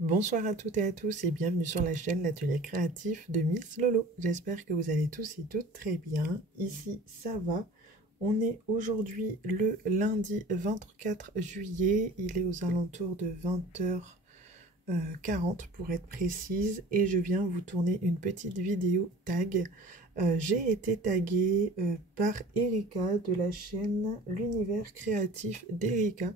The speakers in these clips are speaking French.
Bonsoir à toutes et à tous et bienvenue sur la chaîne L'Atelier Créatif de Miss Lolo. J'espère que vous allez tous et toutes très bien. Ici, ça va. On est aujourd'hui le lundi 24 juillet. Il est aux alentours de 20h40 pour être précise. Et je viens vous tourner une petite vidéo tag. J'ai été taguée par Erika de la chaîne L'Univers Créatif d'Erika.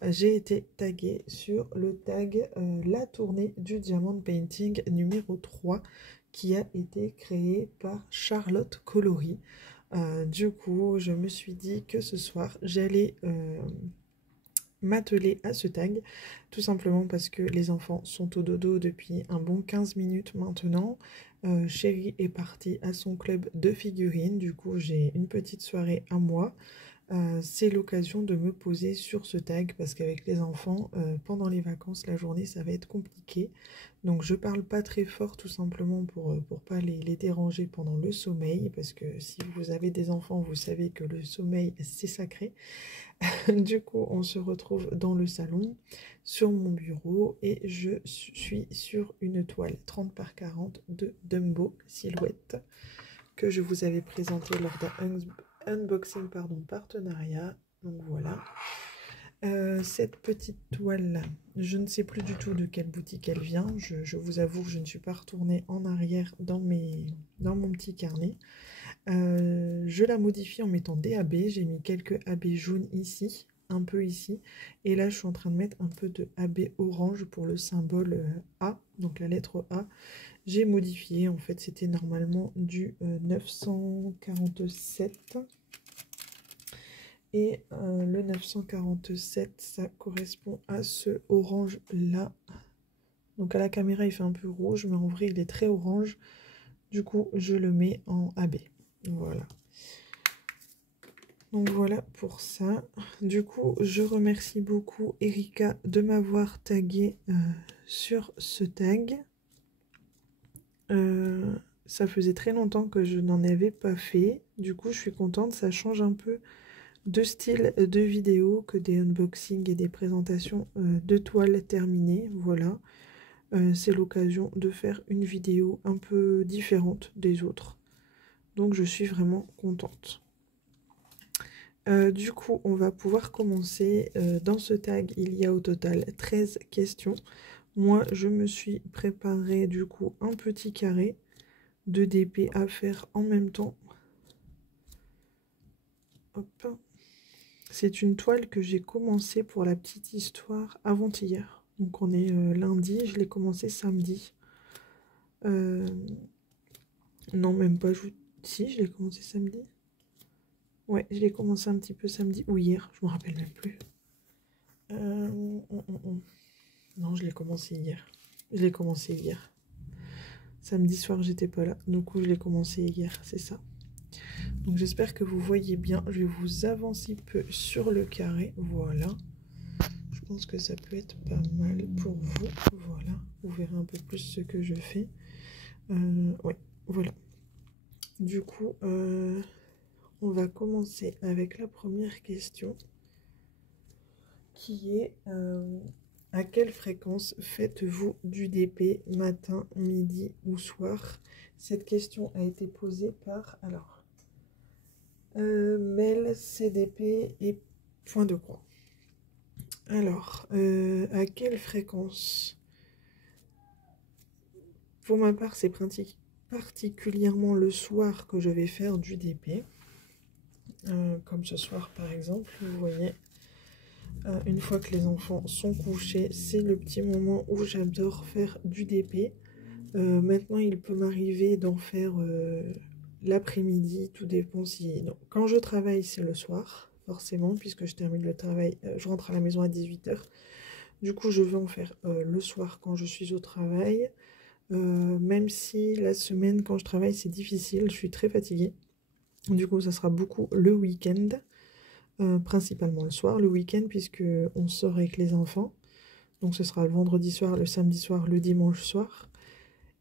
J'ai été taguée sur le tag La tournée du Diamond Painting numéro 3 qui a été créé par Charlotte Colory. Du coup, je me suis dit que ce soir, j'allais m'atteler à ce tag, tout simplement parce que les enfants sont au dodo depuis un bon 15 minutes maintenant. Chérie est partie à son club de figurines, du coup j'ai une petite soirée à moi. C'est l'occasion de me poser sur ce tag parce qu'avec les enfants, pendant les vacances, la journée, ça va être compliqué. Donc je parle pas très fort tout simplement pour pas les déranger pendant le sommeil parce que si vous avez des enfants, vous savez que le sommeil, c'est sacré. Du coup, on se retrouve dans le salon, sur mon bureau et je suis sur une toile 30 par 40 de Dumbo Silhouette que je vous avais présenté lors d'un unboxing partenariat. Donc voilà. Cette petite toile, je ne sais plus du tout de quelle boutique elle vient. Je vous avoue que je ne suis pas retournée en arrière dans mon petit carnet. Je la modifie en mettant des AB. J'ai mis quelques AB jaunes ici, un peu ici. Et là, je suis en train de mettre un peu de AB orange pour le symbole A, donc la lettre A. J'ai modifié, en fait, c'était normalement du 947. Et le 947, ça correspond à ce orange-là. Donc à la caméra, il fait un peu rouge, mais en vrai, il est très orange. Du coup, je le mets en AB. Voilà. Donc voilà pour ça. Du coup, je remercie beaucoup Erika de m'avoir tagué sur ce tag. Ça faisait très longtemps que je n'en avais pas fait. Du coup, je suis contente. Ça change un peu de style de vidéo que des unboxings et des présentations de toiles terminées. Voilà. C'est l'occasion de faire une vidéo un peu différente des autres. Donc, je suis vraiment contente. Du coup, on va pouvoir commencer. Dans ce tag, il y a au total 13 questions. Moi, je me suis préparé du coup un petit carré de DP à faire en même temps. Hop. C'est une toile que j'ai commencé pour la petite histoire avant-hier. Donc on est lundi, je l'ai commencé samedi. Non, même pas. Si, je l'ai commencé samedi. Ouais, je l'ai commencé un petit peu samedi ou hier, je me rappelle même plus. Non, je l'ai commencé hier. Je l'ai commencé hier. Samedi soir, j'étais pas là. Du coup, je l'ai commencé hier, c'est ça. Donc j'espère que vous voyez bien. Je vais vous avancer un peu sur le carré. Voilà. Je pense que ça peut être pas mal pour vous. Voilà. Vous verrez un peu plus ce que je fais. Ouais, voilà. Du coup, on va commencer avec la première question qui est à quelle fréquence faites-vous du DP matin, midi ou soir? Cette question a été posée par Mel, CDP et point de croix. Alors, à quelle fréquence? Pour ma part, c'est particulièrement le soir que je vais faire du DP. Comme ce soir par exemple, vous voyez, une fois que les enfants sont couchés, c'est le petit moment où j'adore faire du DP. Maintenant, il peut m'arriver d'en faire l'après-midi, tout dépend si... Non. Quand je travaille, c'est le soir, forcément, puisque je termine le travail, je rentre à la maison à 18h. Du coup, je veux en faire le soir quand je suis au travail. Même si la semaine, quand je travaille, c'est difficile, je suis très fatiguée. Du coup, ça sera beaucoup le week-end, principalement le soir, le week-end, puisque on sort avec les enfants. Donc, ce sera le vendredi soir, le samedi soir, le dimanche soir.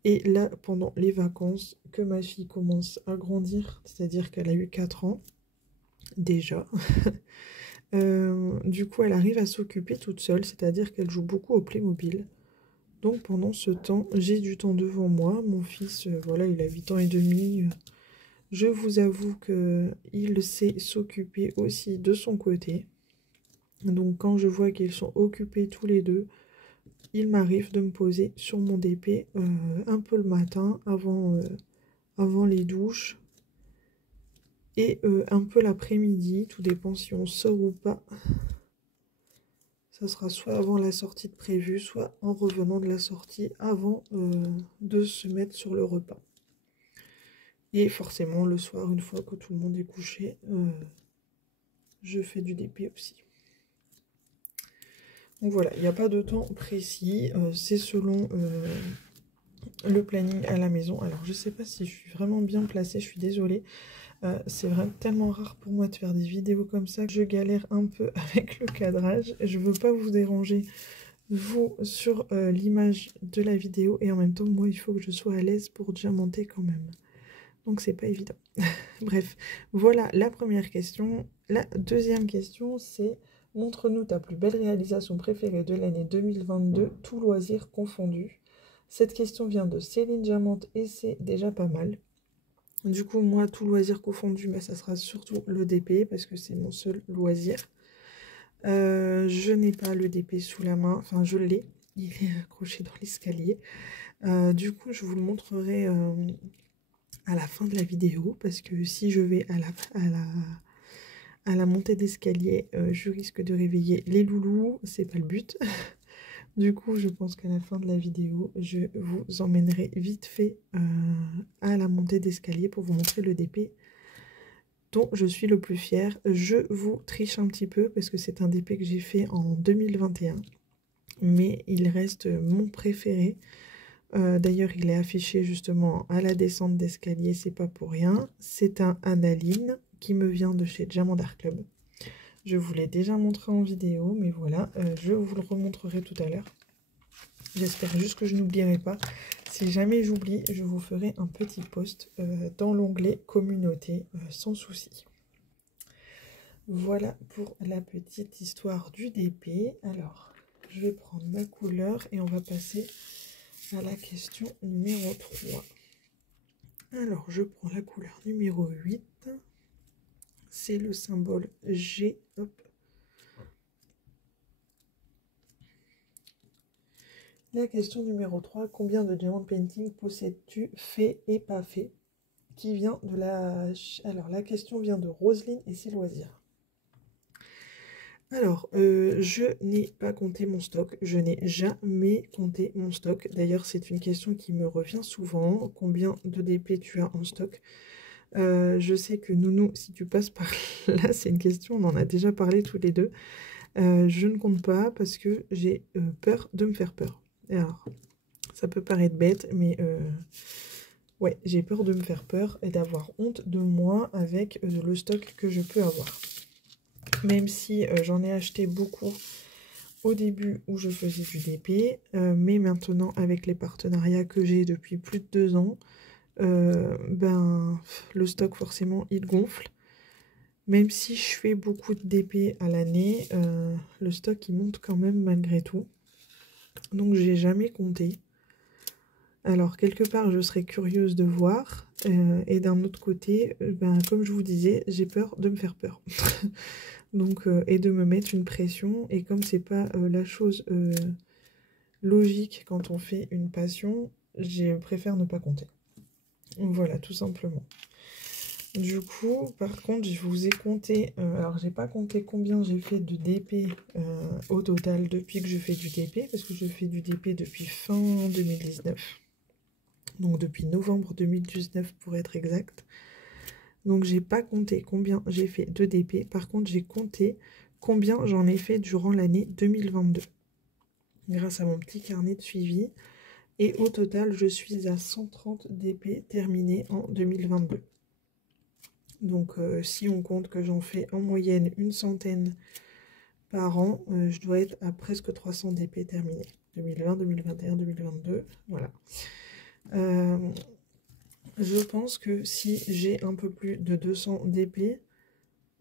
Et là, pendant les vacances, que ma fille commence à grandir, c'est-à-dire qu'elle a eu 4 ans, déjà. Du coup, elle arrive à s'occuper toute seule, c'est-à-dire qu'elle joue beaucoup au Playmobil. Donc pendant ce temps, j'ai du temps devant moi. Mon fils, voilà, il a 8 ans et demi. Je vous avoue qu'il sait s'occuper aussi de son côté. Donc quand je vois qu'ils sont occupés tous les deux, il m'arrive de me poser sur mon DP un peu le matin avant les douches et un peu l'après-midi, tout dépend si on sort ou pas. Ça sera soit avant la sortie de prévue, soit en revenant de la sortie avant de se mettre sur le repas. Et forcément le soir, une fois que tout le monde est couché, je fais du DP aussi. Donc voilà, il n'y a pas de temps précis, c'est selon le planning à la maison. Alors je sais pas si je suis vraiment bien placée, je suis désolée. C'est vraiment tellement rare pour moi de faire des vidéos comme ça que je galère un peu avec le cadrage. Je veux pas vous déranger, vous, sur l'image de la vidéo. Et en même temps, moi, il faut que je sois à l'aise pour déjà monter quand même. Donc c'est pas évident. Bref, voilà la première question. La deuxième question, c'est: montre-nous ta plus belle réalisation préférée de l'année 2022, tout loisir confondu. Cette question vient de Céline Diamante et c'est déjà pas mal. Du coup, moi, tout loisir confondu, bah, ça sera surtout le DP parce que c'est mon seul loisir. Je n'ai pas le DP sous la main, enfin je l'ai, il est accroché dans l'escalier. Du coup, je vous le montrerai à la fin de la vidéo parce que si je vais à la montée d'escalier, je risque de réveiller les loulous, c'est pas le but. Du coup, je pense qu'à la fin de la vidéo, je vous emmènerai vite fait à la montée d'escalier pour vous montrer le DP dont je suis le plus fière. Je vous triche un petit peu parce que c'est un DP que j'ai fait en 2021, mais il reste mon préféré. D'ailleurs, il est affiché justement à la descente d'escalier, c'est pas pour rien. C'est un Analine qui me vient de chez Diamant Art Club. Je vous l'ai déjà montré en vidéo, mais voilà, je vous le remontrerai tout à l'heure. J'espère juste que je n'oublierai pas. Si jamais j'oublie, je vous ferai un petit post dans l'onglet communauté, sans souci. Voilà pour la petite histoire du DP. Alors, je vais prendre ma couleur et on va passer à la question numéro 3. Alors, je prends la couleur numéro 8. C'est le symbole G. Hop. La question numéro 3. Combien de diamant painting possèdes-tu, fait et pas fait? Qui vient de la... Alors, la question vient de Roselyne et ses loisirs. Alors, je n'ai pas compté mon stock, je n'ai jamais compté mon stock. D'ailleurs, c'est une question qui me revient souvent. Combien de DP tu as en stock? Je sais que Nounou, si tu passes par là, c'est une question, on en a déjà parlé tous les deux. Je ne compte pas parce que j'ai peur de me faire peur. Alors, ça peut paraître bête, mais ouais, j'ai peur de me faire peur et d'avoir honte de moi avec le stock que je peux avoir. Même si j'en ai acheté beaucoup au début où je faisais du DP, mais maintenant avec les partenariats que j'ai depuis plus de 2 ans, ben le stock forcément il gonfle. Même si je fais beaucoup de DP à l'année, le stock il monte quand même malgré tout. Donc j'ai jamais compté. Alors quelque part je serais curieuse de voir, et d'un autre côté, ben, comme je vous disais, j'ai peur de me faire peur. Donc, et de me mettre une pression, et comme c'est pas la chose logique quand on fait une passion, je préfère ne pas compter. Voilà, tout simplement. Du coup, par contre, je vous ai compté, alors j'ai pas compté combien j'ai fait de DP au total depuis que je fais du DP, parce que je fais du DP depuis fin 2019, donc depuis novembre 2019 pour être exact. Donc j'ai pas compté combien j'ai fait de DP, par contre j'ai compté combien j'en ai fait durant l'année 2022, grâce à mon petit carnet de suivi. Et au total, je suis à 130 DP terminés en 2022. Donc si on compte que j'en fais en moyenne une centaine par an, je dois être à presque 300 DP terminés. 2020, 2021, 2022, voilà. Je pense que si j'ai un peu plus de 200 DP,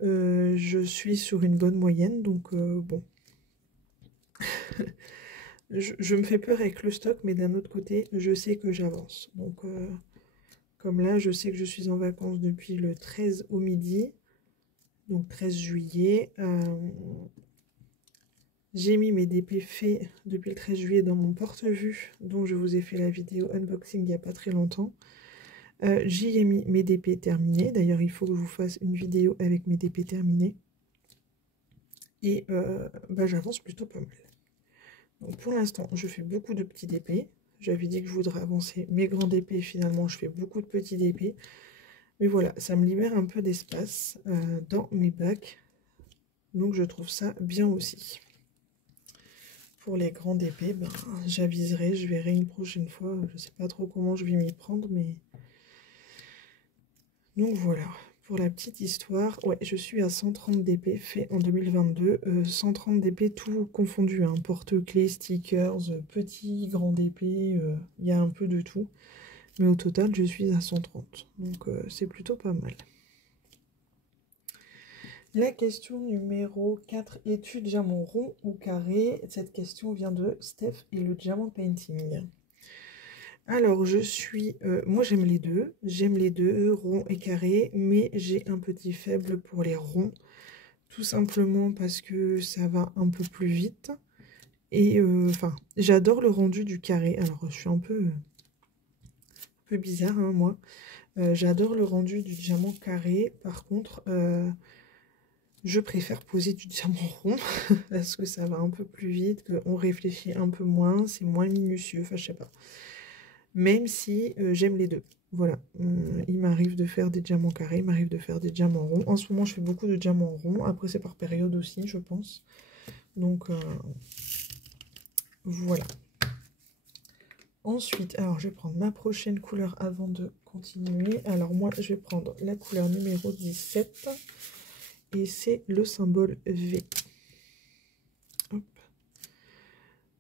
je suis sur une bonne moyenne, donc bon. Je me fais peur avec le stock, mais d'un autre côté, je sais que j'avance. Donc, comme là, je sais que je suis en vacances depuis le 13 au midi, donc 13 juillet. J'ai mis mes DP faits depuis le 13 juillet dans mon porte-vue, dont je vous ai fait la vidéo unboxing il n'y a pas très longtemps. J'y ai mis mes DP terminés. D'ailleurs, il faut que je vous fasse une vidéo avec mes DP terminés. Et bah, j'avance plutôt pas mal. Donc pour l'instant, je fais beaucoup de petits DP. J'avais dit que je voudrais avancer mes grands DP. Finalement, je fais beaucoup de petits DP. Mais voilà, ça me libère un peu d'espace dans mes bacs. Donc je trouve ça bien aussi. Pour les grands DP, ben, j'aviserai, je verrai une prochaine fois. Je ne sais pas trop comment je vais m'y prendre, mais... Donc voilà, pour la petite histoire, ouais, je suis à 130 DP fait en 2022. 130 DP tout confondu, hein, porte-clés, stickers, petits, grands DP, il y a un peu de tout. Mais au total, je suis à 130, donc c'est plutôt pas mal. La question numéro 4, es-tu diamant rond ou carré? Cette question vient de Steph et le diamant painting. Alors, je suis... moi, j'aime les deux, rond et carré, mais j'ai un petit faible pour les ronds, tout simplement parce que ça va un peu plus vite. Et, enfin, j'adore le rendu du carré. Alors, je suis un peu bizarre, hein, moi. J'adore le rendu du diamant carré. Par contre, je préfère poser du diamant rond, parce que ça va un peu plus vite, qu'on réfléchit un peu moins, c'est moins minutieux, enfin, je sais pas. Même si j'aime les deux. Voilà, il m'arrive de faire des diamants carrés, il m'arrive de faire des diamants ronds. En ce moment, je fais beaucoup de diamants ronds. Après, c'est par période aussi, je pense. Donc, voilà. Ensuite, alors, je vais prendre ma prochaine couleur avant de continuer. Alors, moi, je vais prendre la couleur numéro 17. Et c'est le symbole V. Hop.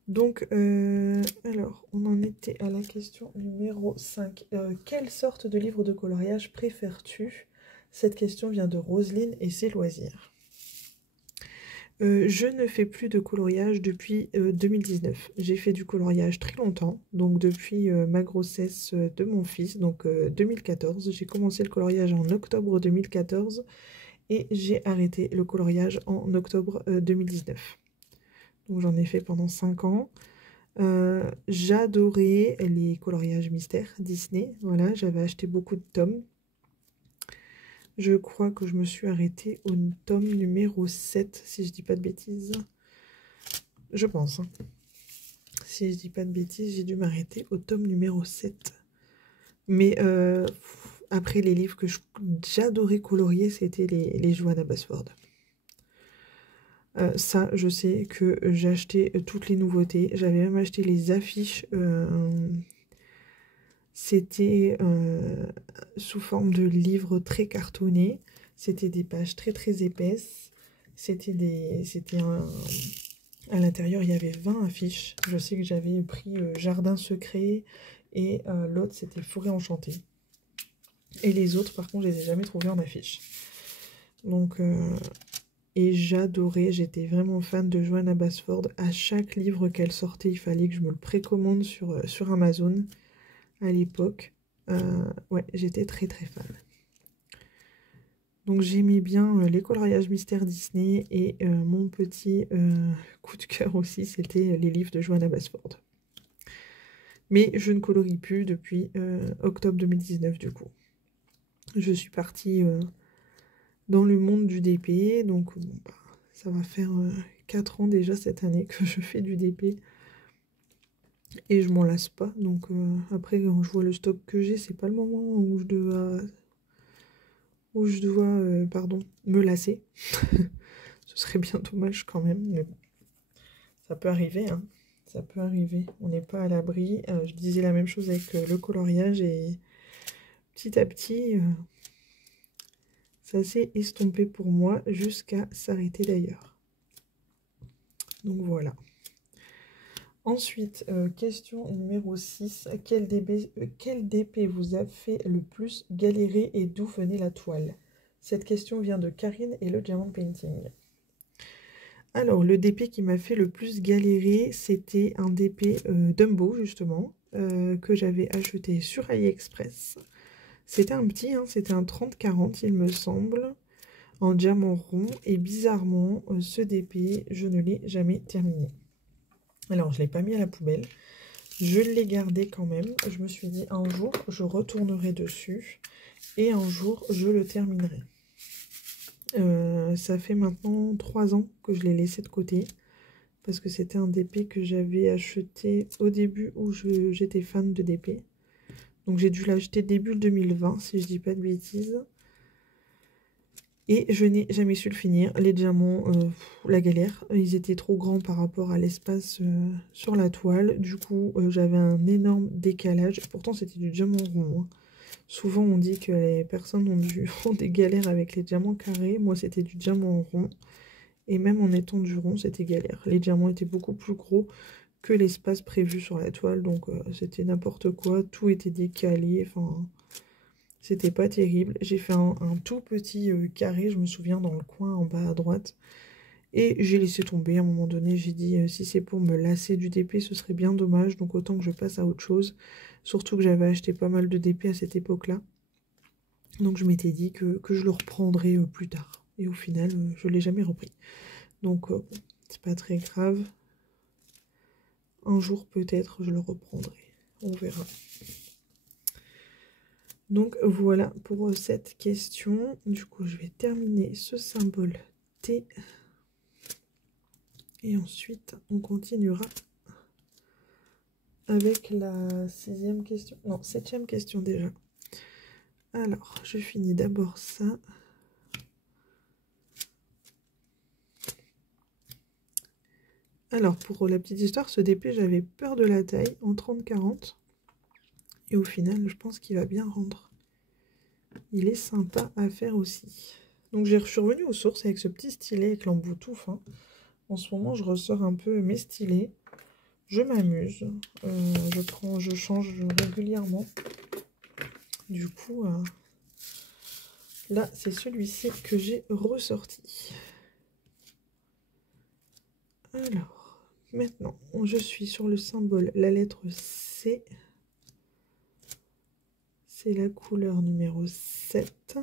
Donc, alors, on en était à la question numéro 5. Quelle sorte de livre de coloriage préfères-tu? Cette question vient de Roselyne et ses loisirs. Je ne fais plus de coloriage depuis 2019. J'ai fait du coloriage très longtemps, donc depuis ma grossesse de mon fils, donc 2014. J'ai commencé le coloriage en octobre 2014 et j'ai arrêté le coloriage en octobre 2019. Donc j'en ai fait pendant 5 ans. J'adorais les coloriages mystères Disney. Voilà, j'avais acheté beaucoup de tomes. Je crois que je me suis arrêtée au tome numéro 7, si je dis pas de bêtises. Je pense. Hein. Si je dis pas de bêtises, j'ai dû m'arrêter au tome numéro 7. Mais après, les livres que j'adorais colorier, c'était les Johanna Basford. Ça, je sais que j'ai acheté toutes les nouveautés. J'avais même acheté les affiches. C'était sous forme de livres très cartonnés. C'était des pages très très épaisses. À l'intérieur, il y avait 20 affiches. Je sais que j'avais pris Jardin secret et l'autre, c'était Forêt enchantée. Et les autres, par contre, je les ai jamais trouvés en affiche. Donc... Et j'adorais, j'étais vraiment fan de Johanna Basford. À chaque livre qu'elle sortait, il fallait que je me le précommande sur Amazon à l'époque. Ouais, j'étais très très fan. Donc j'aimais bien les coloriages mystères Disney et mon petit coup de cœur aussi, c'était les livres de Johanna Basford. Mais je ne colorie plus depuis octobre 2019 du coup. Je suis partie dans le monde du DP, donc bon, bah, ça va faire 4 ans déjà cette année que je fais du DP. Et je m'en lasse pas. Donc après, quand je vois le stock que j'ai, c'est pas le moment où je dois pardon, me lasser. Ce serait bien dommage quand même. Mais bon, ça peut arriver. Hein. Ça peut arriver. On n'est pas à l'abri. Je disais la même chose avec le coloriage. Et petit à petit, ça s'est estompé pour moi jusqu'à s'arrêter d'ailleurs. Donc voilà. Ensuite, question numéro 6. Quel DP vous a fait le plus galérer et d'où venait la toile? Cette question vient de Karine et le Diamond Painting. Alors, le DP qui m'a fait le plus galérer, c'était un DP Dumbo, justement, que j'avais acheté sur AliExpress. C'était un petit, hein, c'était un 30-40, il me semble, en diamant rond. Et bizarrement, ce DP, je ne l'ai jamais terminé. Alors, je ne l'ai pas mis à la poubelle. Je l'ai gardé quand même. Je me suis dit, un jour, je retournerai dessus. Et un jour, je le terminerai. Ça fait maintenant 3 ans que je l'ai laissé de côté. Parce que c'était un DP que j'avais acheté au début où j'étais fan de DP. Donc j'ai dû l'acheter début 2020, si je dis pas de bêtises. Et je n'ai jamais su le finir. Les diamants, la galère. Ils étaient trop grands par rapport à l'espace sur la toile. Du coup, j'avais un énorme décalage. Pourtant, c'était du diamant rond, hein. Souvent, on dit que les personnes ont des galères avec les diamants carrés. Moi, c'était du diamant rond. Et même en étant du rond, c'était galère. Les diamants étaient beaucoup plus gros que l'espace prévu sur la toile. Donc, c'était n'importe quoi. Tout était décalé. Enfin, c'était pas terrible. J'ai fait un tout petit carré, je me souviens, dans le coin en bas à droite. Et j'ai laissé tomber. À un moment donné, j'ai dit, si c'est pour me lasser du DP, ce serait bien dommage. Donc, autant que je passe à autre chose. Surtout que j'avais acheté pas mal de DP à cette époque-là. Donc je m'étais dit que je le reprendrais plus tard. Et au final, je ne l'ai jamais repris. Donc c'est pas très grave. Un jour peut-être je le reprendrai. On verra. Donc voilà pour cette question. Du coup je vais terminer ce symbole T. Et ensuite on continuera avec la 6e question. Non, 7e question déjà. Alors je finis d'abord ça. Alors, pour la petite histoire, ce DP, j'avais peur de la taille en 30-40. Et au final, je pense qu'il va bien rendre. Il est sympa à faire aussi. Donc, je suis revenue aux sources avec ce petit stylet avec l'embout tout fin. En ce moment, je ressors un peu mes stylets. Je m'amuse. Je change régulièrement. Du coup, là, c'est celui-ci que j'ai ressorti. Alors, maintenant, je suis sur le symbole, la lettre C. C'est la couleur numéro 7.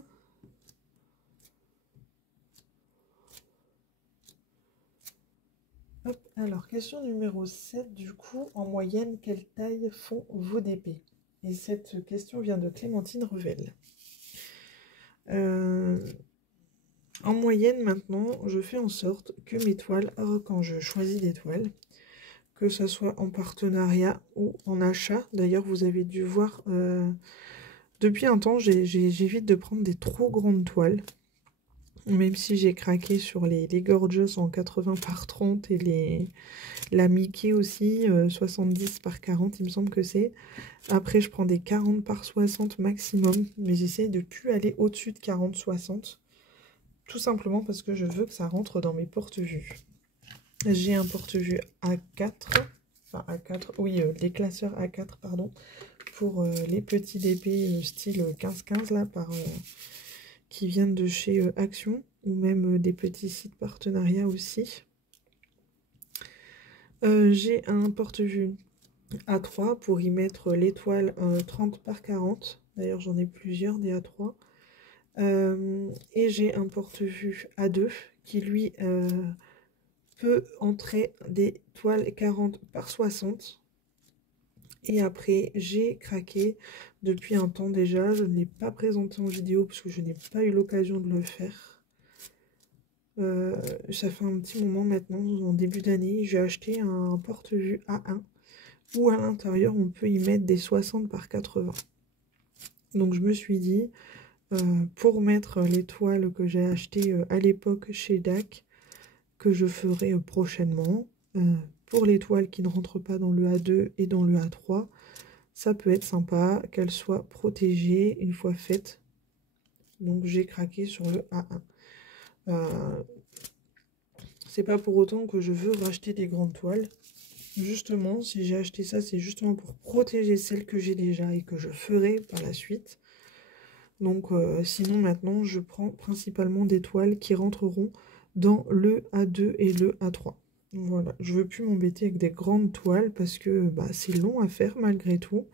Hop, alors, question numéro 7, du coup, en moyenne, quelle taille font vos DP? Et cette question vient de Clémentine Revel. En moyenne, maintenant, je fais en sorte que mes toiles, quand je choisis des toiles, que ce soit en partenariat ou en achat, d'ailleurs, vous avez dû voir, depuis un temps, j'évite de prendre des trop grandes toiles. Même si j'ai craqué sur les Gorgeous en 80 par 30 et la Mickey aussi, 70 par 40, il me semble que c'est. Après, je prends des 40 par 60 maximum, mais j'essaie de ne plus aller au-dessus de 40-60. Tout simplement parce que je veux que ça rentre dans mes porte-vues. J'ai un porte-vue A4, enfin A4, oui, les classeurs A4, pardon, pour les petits DP style 15-15 là, qui viennent de chez Action, ou même des petits sites partenariats aussi. J'ai un porte-vue A3 pour y mettre l'étoile 30 par 40. D'ailleurs, j'en ai plusieurs des A3. Et j'ai un porte-vue A2 qui, lui, peut entrer des toiles 40 par 60. Et après, j'ai craqué depuis un temps déjà. Je ne l'ai pas présenté en vidéo parce que je n'ai pas eu l'occasion de le faire. Ça fait un petit moment maintenant, en début d'année, j'ai acheté un porte-vue A1 où à l'intérieur on peut y mettre des 60 par 80. Donc je me suis dit, pour mettre les toiles que j'ai achetées à l'époque chez DAC, que je ferai prochainement, pour les toiles qui ne rentrent pas dans le A2 et dans le A3, ça peut être sympa qu'elles soient protégées une fois faites. Donc j'ai craqué sur le A1. C'est pas pour autant que je veux racheter des grandes toiles. Justement, si j'ai acheté ça, c'est justement pour protéger celles que j'ai déjà et que je ferai par la suite. Donc sinon maintenant, je prends principalement des toiles qui rentreront dans le A2 et le A3. Voilà, je veux plus m'embêter avec des grandes toiles parce que bah, c'est long à faire malgré tout.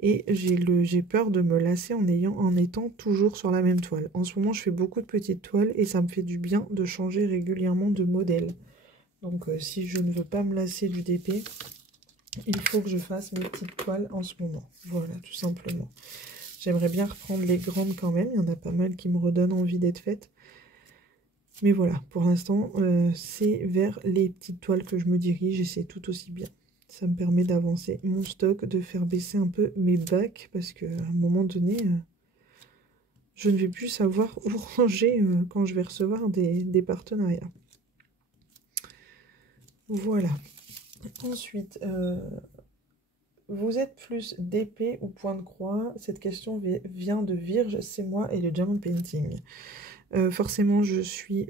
Et j'ai peur de me lasser en étant toujours sur la même toile. En ce moment, je fais beaucoup de petites toiles et ça me fait du bien de changer régulièrement de modèle. Donc si je ne veux pas me lasser du DP, il faut que je fasse mes petites toiles en ce moment. Voilà, tout simplement. J'aimerais bien reprendre les grandes quand même. Il y en a pas mal qui me redonnent envie d'être faites. Mais voilà, pour l'instant, c'est vers les petites toiles que je me dirige et c'est tout aussi bien. Ça me permet d'avancer mon stock, de faire baisser un peu mes bacs parce qu'à un moment donné, je ne vais plus savoir où ranger quand je vais recevoir des partenariats. Voilà. Ensuite, vous êtes plus d'épée ou point de croix? Cette question vient de Virge, c'est moi et le diamond painting. Forcément, je suis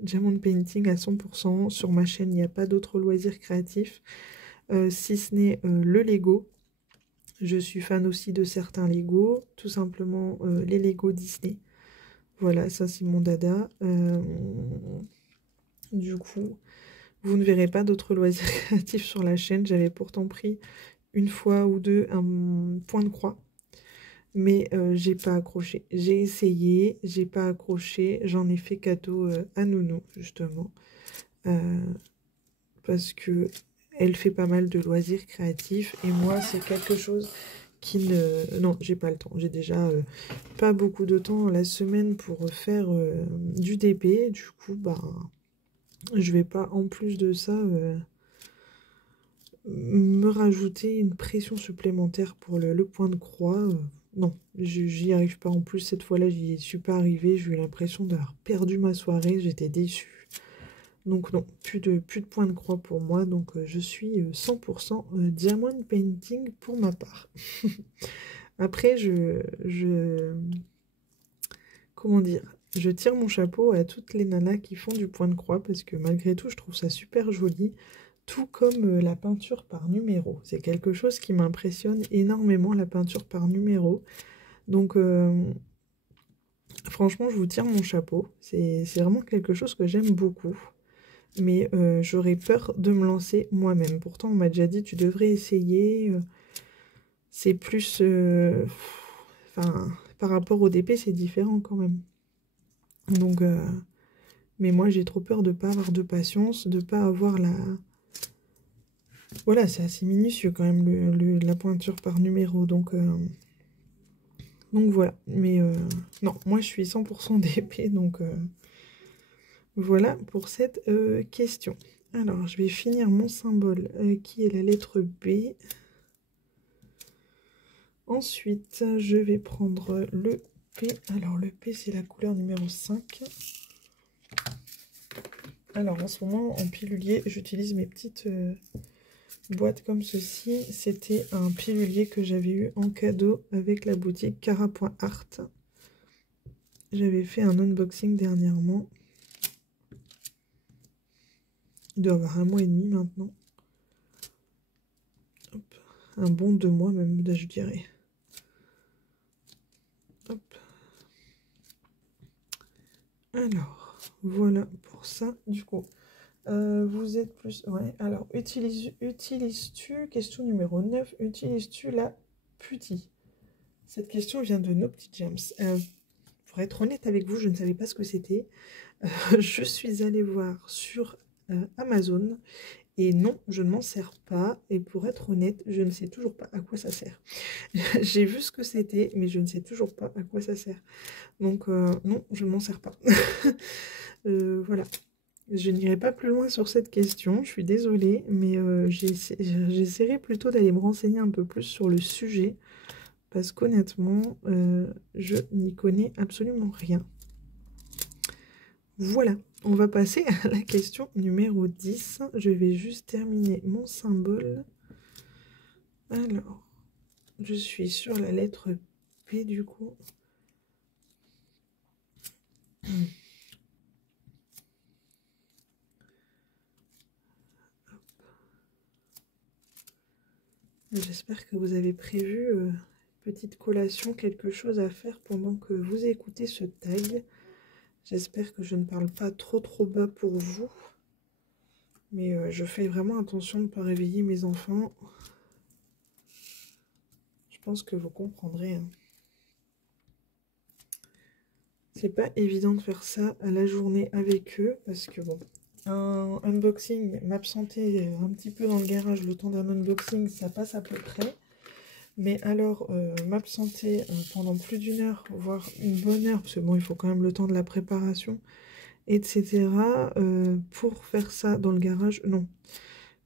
diamond painting à 100%. Sur ma chaîne, il n'y a pas d'autres loisirs créatifs, si ce n'est le Lego. Je suis fan aussi de certains Lego, tout simplement les Lego Disney. Voilà, ça c'est mon dada. Du coup, vous ne verrez pas d'autres loisirs créatifs sur la chaîne. J'avais pourtant pris une fois ou deux un point de croix. Mais j'ai pas accroché. J'ai essayé, j'ai pas accroché. J'en ai fait cadeau à Nounou, justement. Parce que elle fait pas mal de loisirs créatifs. Et moi, c'est quelque chose qui ne... Non, j'ai pas le temps. J'ai déjà pas beaucoup de temps la semaine pour faire du DP. Du coup, bah, je vais pas, en plus de ça, me rajouter une pression supplémentaire pour le point de croix. Non, j'y arrive pas. En plus, cette fois-là, j'y suis pas arrivée. J'ai eu l'impression d'avoir perdu ma soirée. J'étais déçue. Donc non, plus de point de croix pour moi. Donc je suis 100% diamond painting pour ma part. Après, comment dire, je tire mon chapeau à toutes les nanas qui font du point de croix parce que malgré tout, je trouve ça super joli. Tout comme la peinture par numéro. C'est quelque chose qui m'impressionne énormément, la peinture par numéro. Donc, franchement, je vous tire mon chapeau. C'est vraiment quelque chose que j'aime beaucoup. Mais j'aurais peur de me lancer moi-même. Pourtant, on m'a déjà dit, tu devrais essayer. C'est plus... Enfin, par rapport au DP, c'est différent quand même. Donc, mais moi, j'ai trop peur de ne pas avoir de patience, de ne pas avoir la... Voilà, c'est assez minutieux quand même, la pointure par numéro. Donc voilà. Mais non, moi, je suis 100% DP. Donc voilà pour cette question. Alors, je vais finir mon symbole qui est la lettre B. Ensuite, je vais prendre le P. Alors, le P, c'est la couleur numéro 5. Alors, en ce moment, en pilulier, j'utilise mes petites boîtes comme ceci. C'était un pilulier que j'avais eu en cadeau avec la boutique Cara.art. J'avais fait un unboxing dernièrement. Il doit avoir 1 mois et demi maintenant. Hop. Un bon 2 mois même, je dirais. Hop. Alors, voilà pour ça. Du coup, vous êtes plus... Ouais, alors, utilises-tu, question numéro 9, utilises-tu la putty? Cette question vient de nos petits James. Pour être honnête avec vous, je ne savais pas ce que c'était. Je suis allée voir sur Amazon et non, je ne m'en sers pas. Et pour être honnête, je ne sais toujours pas à quoi ça sert. J'ai vu ce que c'était, mais je ne sais toujours pas à quoi ça sert. Donc non, je ne m'en sers pas. Voilà. Je n'irai pas plus loin sur cette question, je suis désolée, mais j'essaierai plutôt d'aller me renseigner un peu plus sur le sujet, parce qu'honnêtement, je n'y connais absolument rien. Voilà, on va passer à la question numéro 10. Je vais juste terminer mon symbole. Alors, je suis sur la lettre P du coup. J'espère que vous avez prévu petite collation, quelque chose à faire pendant que vous écoutez ce tag. J'espère que je ne parle pas trop bas pour vous. Mais je fais vraiment attention de ne pas réveiller mes enfants. Je pense que vous comprendrez, hein. C'est pas évident de faire ça à la journée avec eux. Parce que bon, un unboxing, m'absenter un petit peu dans le garage le temps d'un unboxing, ça passe à peu près. Mais alors, m'absenter pendant plus d'une heure, voire une bonne heure, parce que bon, il faut quand même le temps de la préparation, etc. Pour faire ça dans le garage, non.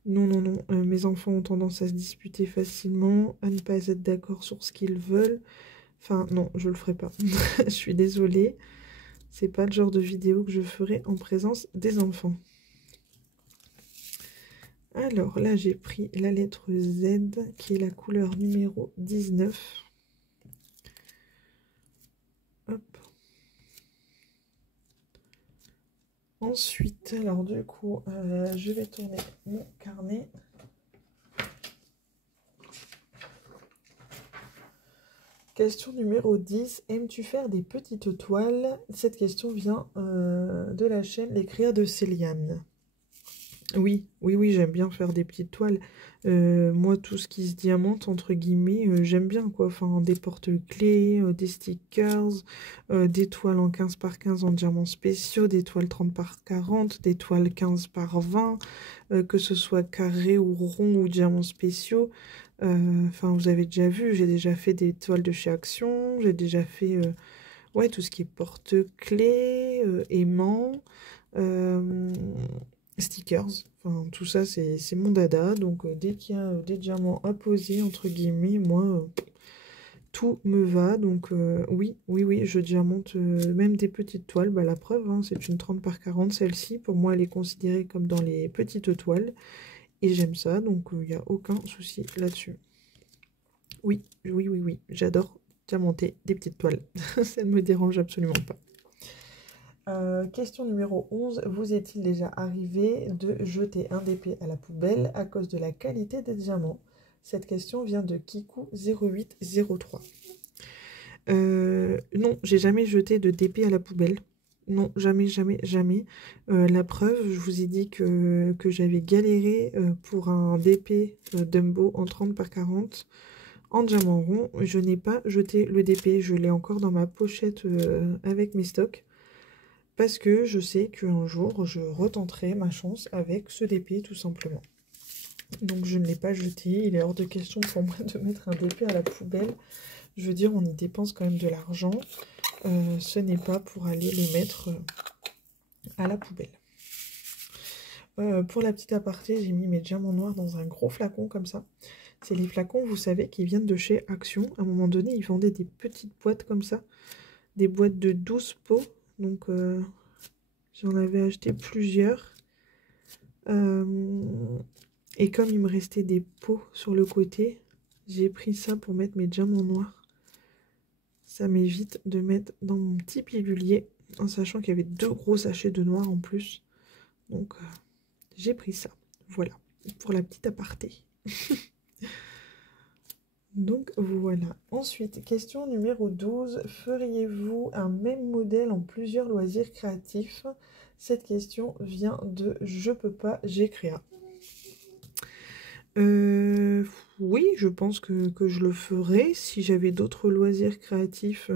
Non, non, non. Mes enfants ont tendance à se disputer facilement, à ne pas être d'accord sur ce qu'ils veulent. Enfin, non, je le ferai pas. Je suis désolée. C'est pas le genre de vidéo que je ferai en présence des enfants. Alors là, j'ai pris la lettre Z, qui est la couleur numéro 19. Hop. Ensuite, alors du coup, je vais tourner mon carnet. Question numéro 10. Aimes-tu faire des petites toiles? Cette question vient de la chaîne Les Créas de Céliane. Oui, oui, oui, j'aime bien faire des petites toiles. Moi, tout ce qui se diamante, entre guillemets, j'aime bien, quoi. Enfin, des porte-clés, des stickers, des toiles en 15 par 15 en diamants spéciaux, des toiles 30 par 40, des toiles 15 par 20, que ce soit carré ou rond ou diamants spéciaux. Enfin, vous avez déjà vu, j'ai déjà fait des toiles de chez Action, j'ai déjà fait ouais, tout ce qui est porte-clés, aimants, stickers. Enfin, tout ça, c'est mon dada. Donc, dès qu'il y a des diamants à poser, entre guillemets, moi, tout me va. Donc, oui, oui, oui, je diamante même des petites toiles. Bah, la preuve, hein, c'est une 30 par 40, celle-ci. Pour moi, elle est considérée comme dans les petites toiles. Et j'aime ça, donc il n'y a aucun souci là-dessus. Oui, oui, oui, oui, j'adore diamanter des petites toiles. Ça ne me dérange absolument pas. Question numéro 11. Vous est-il déjà arrivé de jeter un DP à la poubelle à cause de la qualité des diamants? Cette question vient de Kikou0803. Non, j'ai jamais jeté de DP à la poubelle. Non, jamais, jamais, jamais. La preuve, je vous ai dit que j'avais galéré pour un DP Dumbo en 30 par 40 en diamant rond. Je n'ai pas jeté le DP, je l'ai encore dans ma pochette avec mes stocks. Parce que je sais qu'un jour, je retenterai ma chance avec ce DP, tout simplement. Donc je ne l'ai pas jeté. Il est hors de question pour moi de mettre un DP à la poubelle. Je veux dire, on y dépense quand même de l'argent. Ce n'est pas pour aller les mettre à la poubelle. Pour la petite aparté, j'ai mis mes diamants noirs dans un gros flacon comme ça. C'est les flacons, vous savez, qui viennent de chez Action. À un moment donné, ils vendaient des petites boîtes comme ça. Des boîtes de 12 pots. Donc, j'en avais acheté plusieurs. Et comme il me restait des pots sur le côté, j'ai pris ça pour mettre mes diamants noirs. Ça m'évite de mettre dans mon petit pilulier, en sachant qu'il y avait 2 gros sachets de noir en plus. Donc, j'ai pris ça. Voilà, pour la petite aparté. Donc, voilà. Ensuite, question numéro 12. Feriez-vous un même modèle en plusieurs loisirs créatifs? Cette question vient de Je peux pas, j'ai créa. Oui, je pense que je le ferais si j'avais d'autres loisirs créatifs.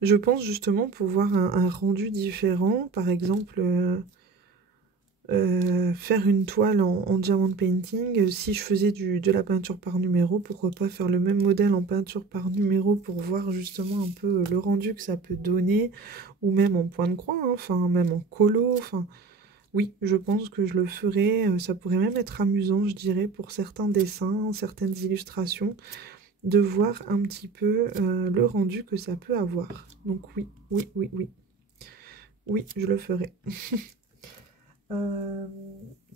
Je pense justement pouvoir un rendu différent. Par exemple, faire une toile en diamond painting. Si je faisais de la peinture par numéro, pourquoi pas faire le même modèle en peinture par numéro pour voir justement un peu le rendu que ça peut donner. Ou même en point de croix, hein, enfin même en colo, enfin... Oui, je pense que je le ferai. Ça pourrait même être amusant, je dirais, pour certains dessins, certaines illustrations, de voir un petit peu le rendu que ça peut avoir. Donc oui, oui, oui, oui. Oui, je le ferai.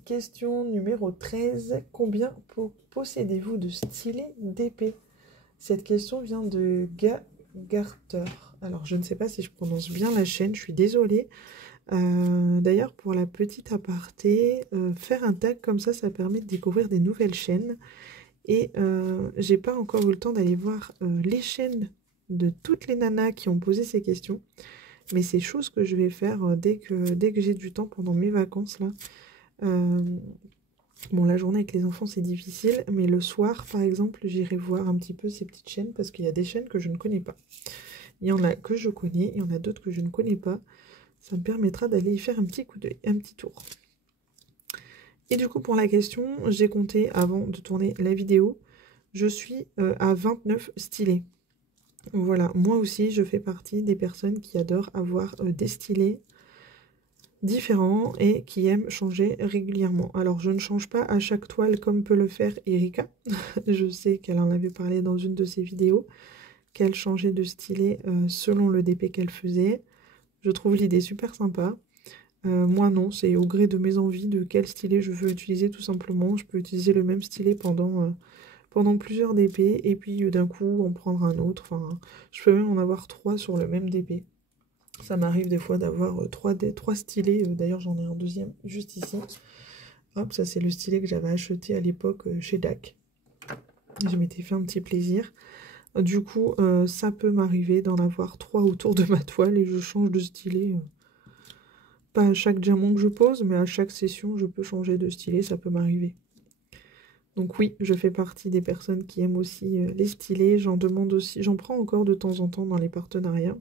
Question numéro 13. Combien possédez-vous de stylets d'épée? Cette question vient de Garter. Alors, je ne sais pas si je prononce bien la chaîne, je suis désolée. D'ailleurs, pour la petite aparté, faire un tag comme ça permet de découvrir des nouvelles chaînes. Et j'ai pas encore eu le temps d'aller voir les chaînes de toutes les nanas qui ont posé ces questions. Mais c'est chose que je vais faire dès que j'ai du temps pendant mes vacances là. Bon, la journée avec les enfants c'est difficile, mais le soir par exemple j'irai voir un petit peu ces petites chaînes parce qu'il y a des chaînes que je ne connais pas. Il y en a que je connais, il y en a d'autres que je ne connais pas. Ça me permettra d'aller y faire un petit coup d'œil, un petit tour. Et du coup pour la question, j'ai compté avant de tourner la vidéo, je suis à 29 stylés. Voilà, moi aussi je fais partie des personnes qui adorent avoir des stylés différents et qui aiment changer régulièrement. Alors je ne change pas à chaque toile comme peut le faire Erika. Je sais qu'elle en avait parlé dans une de ses vidéos, qu'elle changeait de stylet selon le DP qu'elle faisait. Je trouve l'idée super sympa. Moi non, c'est au gré de mes envies de quel stylet je veux utiliser tout simplement. Je peux utiliser le même stylet pendant plusieurs DP et puis d'un coup en prendre un autre. Enfin, je peux même en avoir 3 sur le même DP. Ça m'arrive des fois d'avoir 3 stylets. D'ailleurs j'en ai un deuxième juste ici. Hop, ça c'est le stylet que j'avais acheté à l'époque chez DAC. Je m'étais fait un petit plaisir. Du coup, ça peut m'arriver d'en avoir 3 autour de ma toile et je change de stylet. Pas à chaque diamant que je pose, mais à chaque session, je peux changer de stylet, ça peut m'arriver. Donc oui, je fais partie des personnes qui aiment aussi les stylets. J'en demande aussi, j'en prends encore de temps en temps dans les partenariats.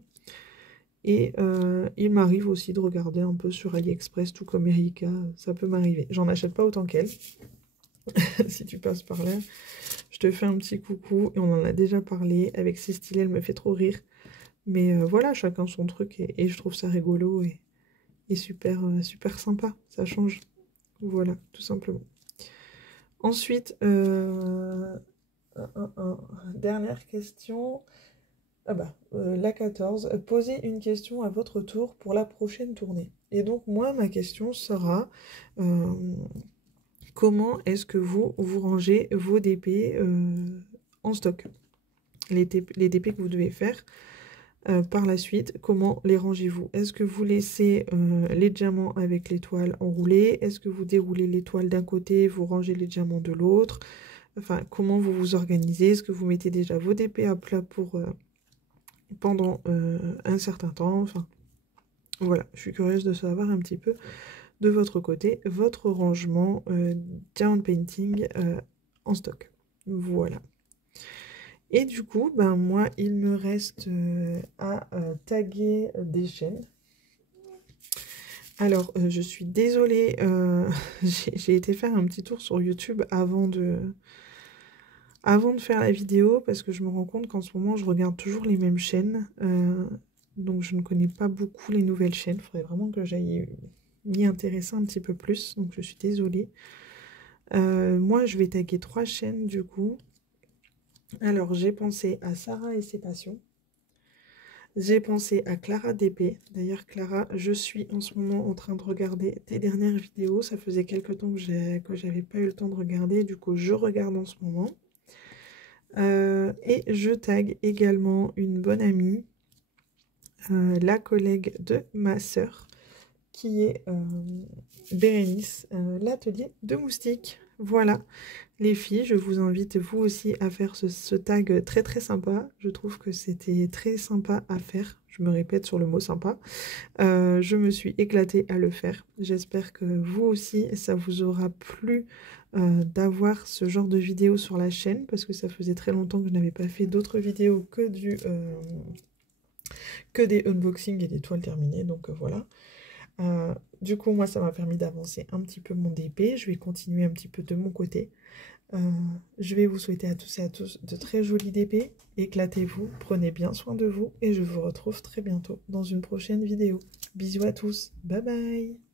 Et il m'arrive aussi de regarder un peu sur AliExpress, tout comme Erika, ça peut m'arriver. J'en achète pas autant qu'elle. Si tu passes par là, je te fais un petit coucou. Et on en a déjà parlé. Avec ces stylets, elle me fait trop rire. Mais voilà, chacun son truc. Et je trouve ça rigolo et super, super sympa. Ça change. Voilà, tout simplement. Ensuite, dernière question. Ah bah, la 14. Posez une question à votre tour pour la prochaine tournée. Et donc, moi, ma question sera comment est-ce que vous rangez vos DP en stock? Les DP que vous devez faire par la suite, comment les rangez-vous? Est-ce que vous laissez les diamants avec les toiles enroulées? Est-ce que vous déroulez les toiles d'un côté, vous rangez les diamants de l'autre? Enfin, comment vous vous organisez? Est-ce que vous mettez déjà vos DP à plat pour pendant un certain temps? Enfin, voilà, je suis curieuse de savoir un petit peu de votre côté votre rangement diamond painting en stock. Voilà. Et du coup, ben moi, il me reste à taguer des chaînes. Alors, je suis désolée, j'ai été faire un petit tour sur YouTube avant de faire la vidéo, parce que je me rends compte qu'en ce moment, je regarde toujours les mêmes chaînes. Donc, je ne connais pas beaucoup les nouvelles chaînes. Il faudrait vraiment que j'aille m'y intéresser un petit peu plus. Donc, je suis désolée. Moi, je vais taguer 3 chaînes, du coup. Alors, j'ai pensé à Sarah et ses passions. J'ai pensé à Clara DP. D'ailleurs, Clara, je suis en ce moment en train de regarder tes dernières vidéos. Ça faisait quelques temps que j'avais pas eu le temps de regarder. Du coup, je regarde en ce moment. Et je tag également une bonne amie, la collègue de ma sœur, qui est Bérénice, l'atelier de moustiques. Voilà, les filles, je vous invite vous aussi à faire ce tag très très sympa. Je trouve que c'était très sympa à faire. Je me répète sur le mot sympa. Je me suis éclatée à le faire. J'espère que vous aussi, ça vous aura plu d'avoir ce genre de vidéo sur la chaîne, parce que ça faisait très longtemps que je n'avais pas fait d'autres vidéos que des unboxings et des toiles terminées. Donc voilà. Du coup, moi, ça m'a permis d'avancer un petit peu mon DP. Je vais continuer un petit peu de mon côté. Je vais vous souhaiter à tous et à tous de très jolis DP. Éclatez-vous, prenez bien soin de vous et je vous retrouve très bientôt dans une prochaine vidéo. Bisous à tous, bye bye!